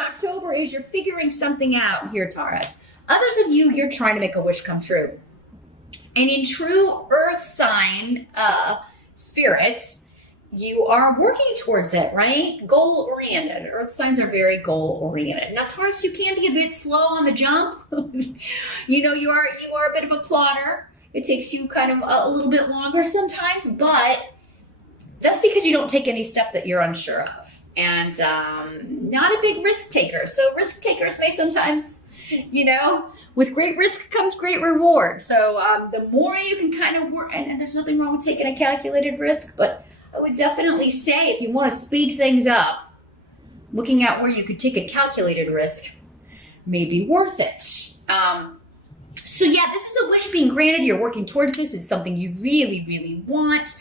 October is you're figuring something out here, Taurus. Others of you, you're trying to make a wish come true. And in true earth sign spirits, you are working towards it, right? Goal oriented. Earth signs are very goal oriented. Now, Taurus, you can be a bit slow on the jump. You are a bit of a plotter. It takes you kind of a little bit longer sometimes, but that's because you don't take any step that you're unsure of. And not a big risk taker. So risk takers may sometimes, with great risk comes great reward. So the more you can kind of work, and there's nothing wrong with taking a calculated risk, but I would definitely say if you want to speed things up, looking at where you could take a calculated risk may be worth it. So yeah, this is a wish being granted. You're working towards this. It's something you really, really want.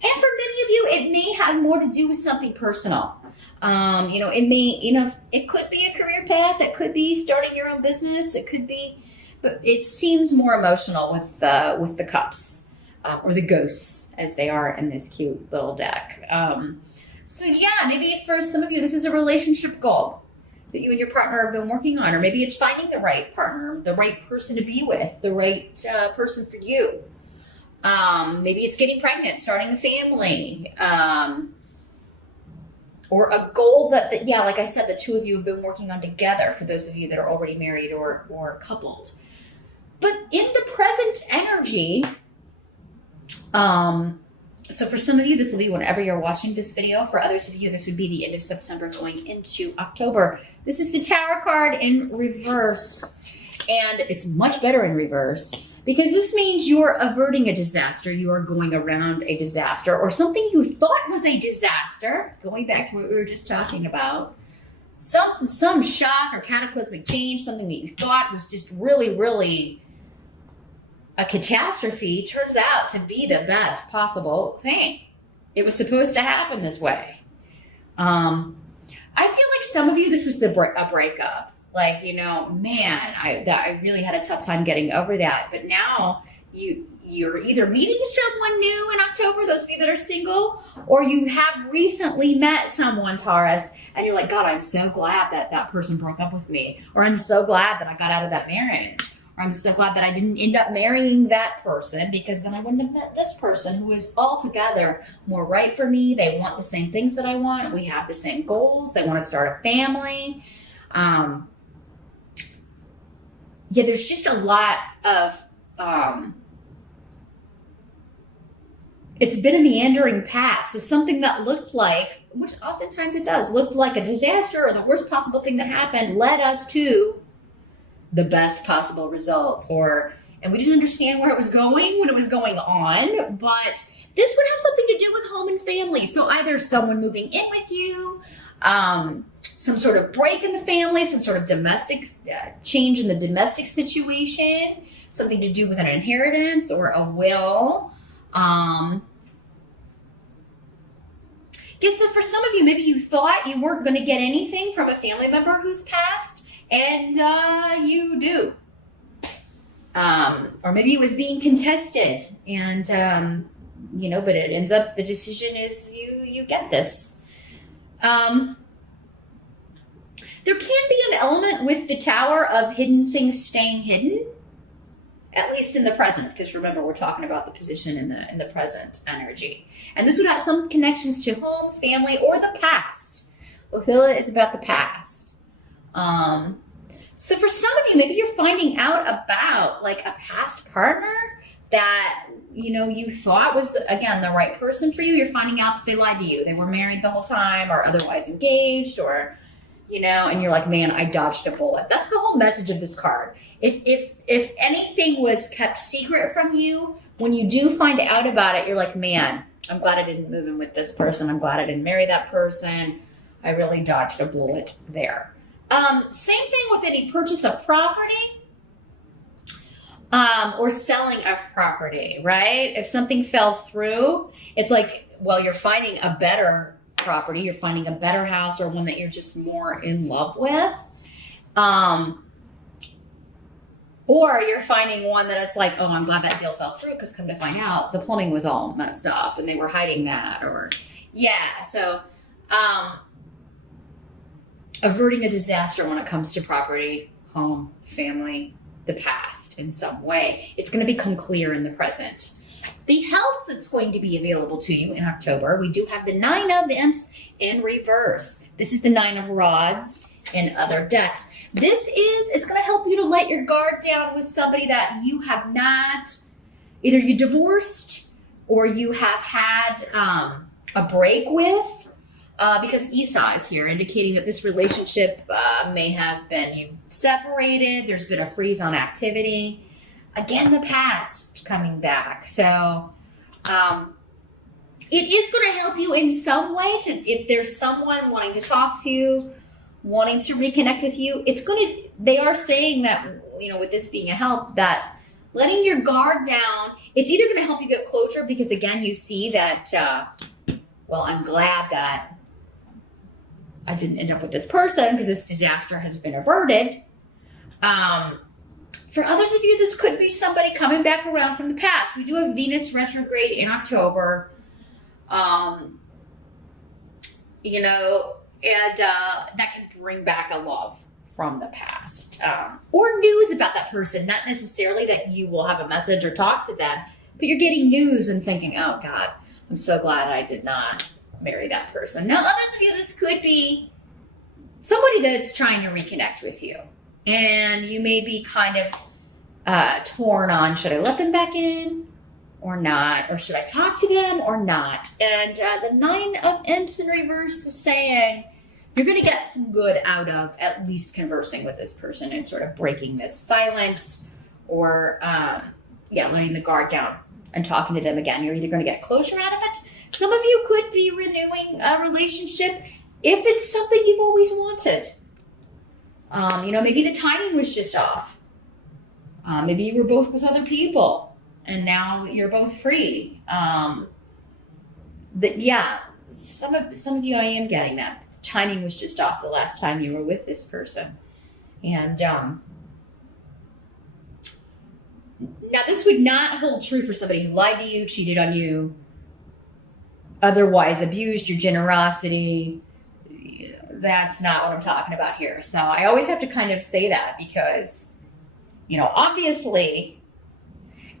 And for many of you, it may have more to do with something personal. It could be a career path. It could be starting your own business. It could be, but it seems more emotional with the cups or the ghosts as they are in this cute little deck. So yeah, maybe for some of you, this is a relationship goal that you and your partner have been working on, or maybe it's finding the right partner, the right person to be with, the right person for you. Maybe it's getting pregnant, starting a family, or a goal that, like I said, the two of you have been working on together for those of you that are already married or coupled. But in the present energy, so for some of you, this will be whenever you're watching this video. For others of you, this would be the end of September going into October. This is the Tower card in reverse, and it's much better in reverse because this means you're averting a disaster. You are going around a disaster or something you thought was a disaster, going back to what we were just talking about. Some shock or cataclysmic change, something that you thought was just really, really a catastrophe, turns out to be the best possible thing. It was supposed to happen this way. I feel like some of you, this was a breakup. Like, man, I really had a tough time getting over that. But now you're either meeting someone new in October, those of you that are single, or you have recently met someone, Taurus, and you're like, God, I'm so glad that person broke up with me. Or I'm so glad that I got out of that marriage. Or I'm so glad that I didn't end up marrying that person, because then I wouldn't have met this person who is altogether more right for me. They want the same things that I want. We have the same goals. They want to start a family. There's just a lot of, it's been a meandering path. So something that looked like, which oftentimes it does, looked like a disaster or the worst possible thing that happened, led us to the best possible result. And we didn't understand where it was going when it was going on, but this would have something to do with home and family. So either someone moving in with you, some sort of break in the family, some sort of domestic change in the domestic situation, something to do with an inheritance or a will. So for some of you, maybe you thought you weren't going to get anything from a family member who's passed, and you do. Or maybe it was being contested, and but it ends up, the decision is you get this. There can be an element with the Tower of hidden things staying hidden, at least in the present, because remember, we're talking about the position in the present energy. And this would have some connections to home, family, or the past. Ophila is about the past. So for some of you, maybe you're finding out about like a past partner that, you thought was, the right person for you. You're finding out that they lied to you. They were married the whole time or otherwise engaged, or and you're like, man, I dodged a bullet. That's the whole message of this card. If anything was kept secret from you, when you do find out about it, you're like, man, I'm glad I didn't move in with this person. I'm glad I didn't marry that person. I really dodged a bullet there. Same thing with any purchase of property, or selling of property, right? If something fell through, it's like, well, you're finding a better property, you're finding a better house, or one that you're just more in love with. Or you're finding one that it's like, oh, I'm glad that deal fell through, because come to find out, the plumbing was all messed up and they were hiding that. Or, so averting a disaster when it comes to property, home, family, the past in some way. It's going to become clear in the present. The help that's going to be available to you in October, we do have the 9 of Imps in reverse. This is the 9 of Rods in other decks. It's going to help you to let your guard down with somebody that you have not, either you divorced or you have had a break with. Because Esau is here, indicating that this relationship may have been you separated. There's been a freeze on activity. Again, the past coming back. So it is going to help you in some way. If there's someone wanting to talk to you, wanting to reconnect with you, they are saying that, with this being a help, that letting your guard down, it's either going to help you get closure because, again, you see that, I'm glad that I didn't end up with this person because this disaster has been averted. For others of you, this could be somebody coming back around from the past. We do have Venus retrograde in October. And that can bring back a love from the past. Or news about that person. Not necessarily that you will have a message or talk to them, but you're getting news and thinking, oh God, I'm so glad I did not marry that person. Now, others of you, this could be somebody that's trying to reconnect with you. And you may be kind of torn on, should I let them back in or not? Or should I talk to them or not? And the 9 of Imps in reverse is saying you're going to get some good out of at least conversing with this person and sort of breaking this silence or, letting the guard down and talking to them again. You're either going to get closure out of it. Some of you could be renewing a relationship if it's something you've always wanted. Maybe the timing was just off. Maybe you were both with other people and now you're both free. Some of you, I am getting that. Timing was just off the last time you were with this person. And now this would not hold true for somebody who lied to you, cheated on you, otherwise abused your generosity. That's not what I'm talking about here. So I always have to kind of say that because, obviously,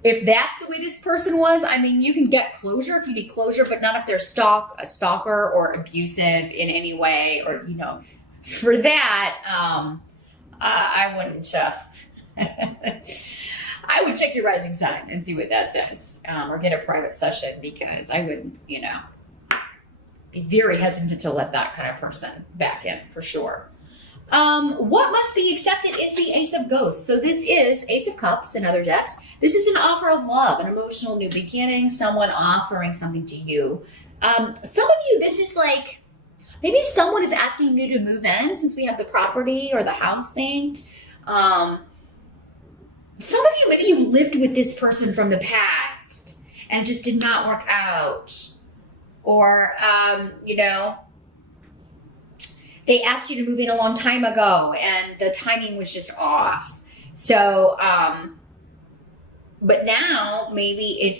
if that's the way this person was, you can get closure if you need closure, but not if they're a stalker or abusive in any way, or, for that, I wouldn't, I would check your rising sign and see what that says, or get a private session because I wouldn't, be very hesitant to let that kind of person back in for sure. What must be accepted is the Ace of Ghosts. So this is Ace of Cups in other decks. This is an offer of love, an emotional new beginning, someone offering something to you. Some of you, this is like, maybe someone is asking you to move in since we have the property or the house thing. Some of you, maybe you lived with this person from the past and it just did not work out. Or, they asked you to move in a long time ago and the timing was just off. So, but now maybe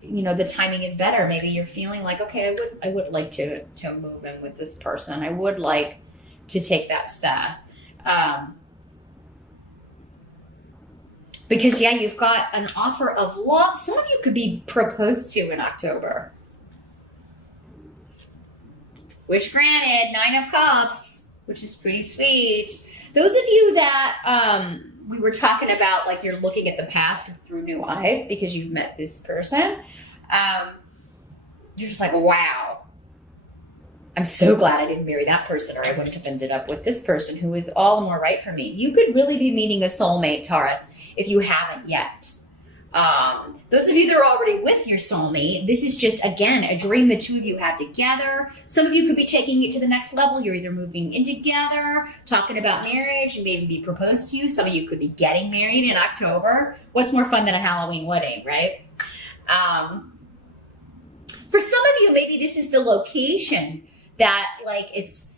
the timing is better. Maybe you're feeling like, okay, I would like to move in with this person. I would like to take that step. Because you've got an offer of love. Some of you could be proposed to in October. Wish granted, 9 of Cups, which is pretty sweet. Those of you that we were talking about, like you're looking at the past through new eyes because you've met this person, you're just like, wow, I'm so glad I didn't marry that person or I wouldn't have ended up with this person who is all the more right for me. You could really be meeting a soulmate, Taurus, if you haven't yet. Those of you that are already with your soulmate, this is just, again, a dream the two of you have together. Some of you could be taking it to the next level. You're either moving in together, talking about marriage, and maybe be proposed to you. Some of you could be getting married in October. What's more fun than a Halloween wedding, right? For some of you, maybe this is the location that, like, it's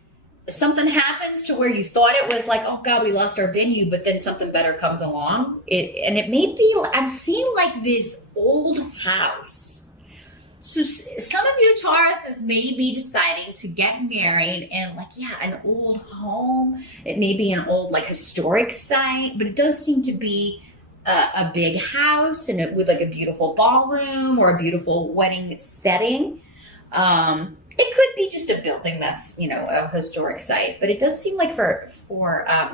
something happens to where you thought it was like, oh God, we lost our venue, but then something better comes along. And it may be, I'm seeing like this old house So some of you Tauruses may be deciding to get married in like, yeah, an old home. It may be an old like historic site, but it does seem to be a big house and with like a beautiful ballroom or a beautiful wedding setting. It could be just a building that's, a historic site, but it does seem like for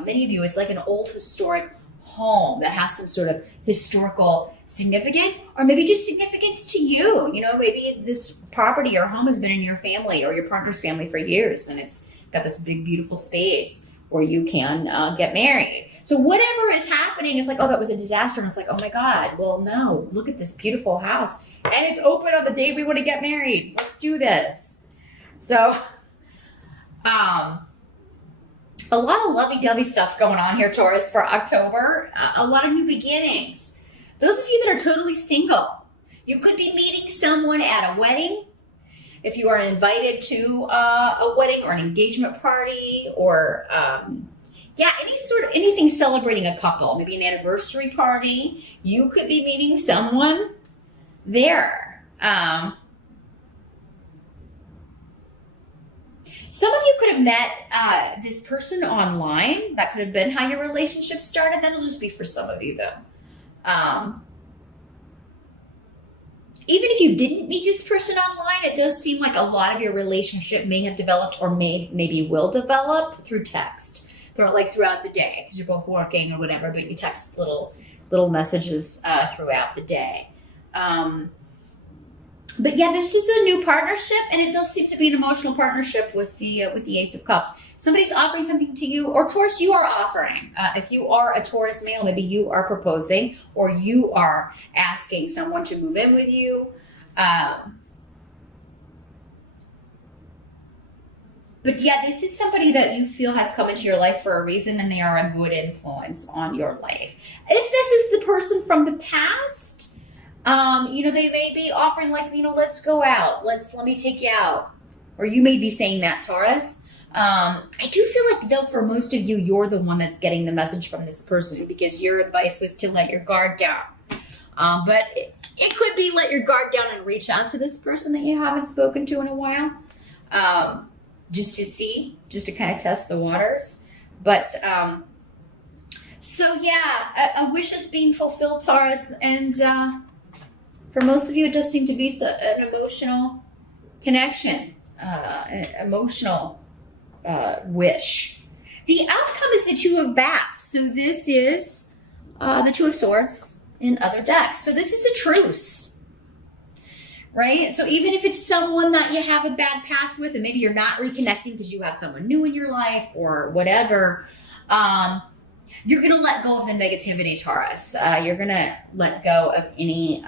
many of you, it's like an old historic home that has some sort of historical significance, or maybe just significance to you. Maybe this property or home has been in your family or your partner's family for years, and it's got this big, beautiful space where you can get married. So whatever is happening is like, oh, that was a disaster. And it's like, oh my God, well, no, look at this beautiful house. And it's open on the day we want to get married. Let's do this. So, a lot of lovey-dovey stuff going on here, Taurus, for October. A lot of new beginnings. Those of you that are totally single, you could be meeting someone at a wedding. If you are invited to a wedding or an engagement party, or anything celebrating a couple, maybe an anniversary party, you could be meeting someone there. Some of you could have met this person online. That could have been how your relationship started. That'll just be for some of you, though. Even if you didn't meet this person online, it does seem like a lot of your relationship may have developed or maybe will develop through text, throughout the day, because you're both working or whatever, but you text little messages throughout the day. But yeah, this is a new partnership, and it does seem to be an emotional partnership with the Ace of Cups. Somebody's offering something to you, or Taurus, you are offering. If you are a Taurus male, maybe you are proposing, or you are asking someone to move in with you. But yeah, this is somebody that you feel has come into your life for a reason, and they are a good influence on your life. If this is the person from the past, they may be offering let's go out. Let me take you out. Or you may be saying that, Taurus. I do feel like, though, for most of you, you're the one that's getting the message from this person, because your advice was to let your guard down. But it could be let your guard down and reach out to this person that you haven't spoken to in a while. Just to kind of test the waters. But, so yeah, a wish is being fulfilled, Taurus. And, for most of you, it does seem to be an emotional connection, an emotional wish. The outcome is the Two of Bats. So this is the Two of Swords in other decks. So this is a truce, right? So even if it's someone that you have a bad past with, and maybe you're not reconnecting because you have someone new in your life or whatever, you're going to let go of the negativity, Taurus. You're going to let go of any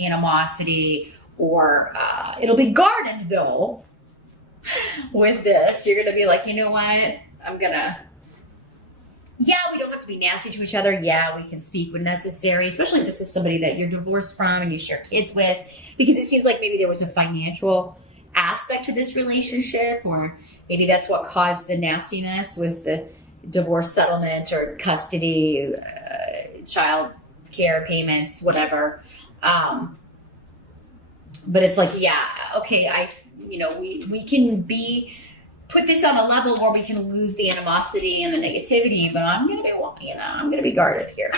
animosity, or it'll be guarded, though, with this. You're going to be like, you know what? We don't have to be nasty to each other. Yeah, we can speak when necessary, especially if this is somebody that you're divorced from and you share kids with, because it seems like maybe there was a financial aspect to this relationship, or maybe that's what caused the nastiness, was the divorce settlement or custody, child care payments, whatever. But it's like, yeah, okay, we can put this on a level where we can lose the animosity and the negativity, but I'm gonna be guarded here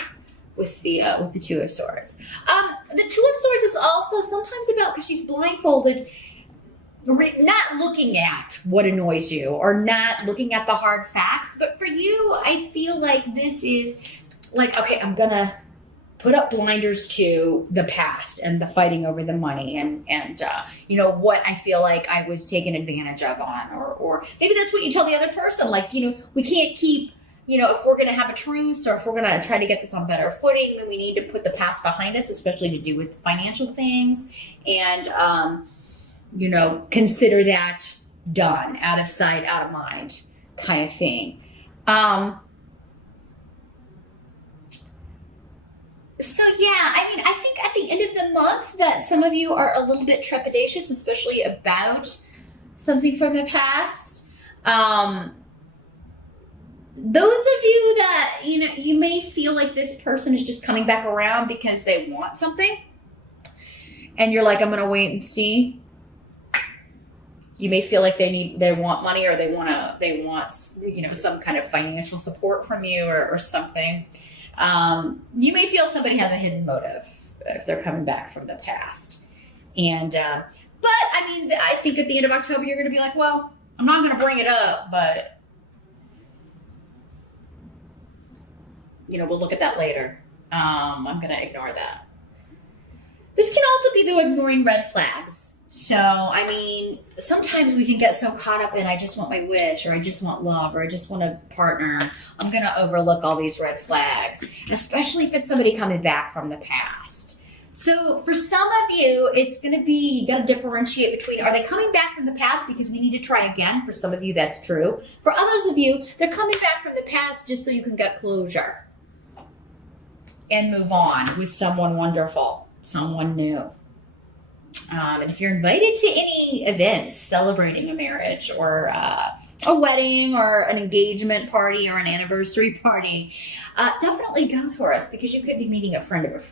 with the Two of Swords. The Two of Swords is also sometimes about, because she's blindfolded, not looking at what annoys you or not looking at the hard facts. But for you, I feel like this is like, okay, I'm gonna put up blinders to the past and the fighting over the money and what I feel like I was taken advantage of on, or maybe that's what you tell the other person, like, we can't keep, if we're going to have a truce, or if we're going to try to get this on better footing, then we need to put the past behind us, especially to do with financial things, and consider that done, out of sight, out of mind kind of thing. So yeah, I think at the end of the month that some of you are a little bit trepidatious, especially about something from the past. Those of you that, you may feel like this person is just coming back around because they want something. and you're like, I'm going to wait and see. You may feel like they want money, or they want, you know, some kind of financial support from you, or something. You may feel somebody has a hidden motive if they're coming back from the past. And, but I mean, I think at the end of October, you're going to be like, well, I'm not going to bring it up, but, you know, we'll look at that later. I'm going to ignore that. This can also be the ignoring red flags. So, I mean, sometimes we can get so caught up in, I just want my wish, or I just want love, or I just want a partner. I'm going to overlook all these red flags, especially if it's somebody coming back from the past. So for some of you, it's going to be, you got to differentiate between, are they coming back from the past because we need to try again? For some of you, that's true. For others of you, they're coming back from the past just so you can get closure and move on with someone wonderful, someone new. And if you're invited to any events celebrating a marriage, or a wedding, or an engagement party, or an anniversary party, definitely go, Taurus, because you could be meeting a friend of a friend.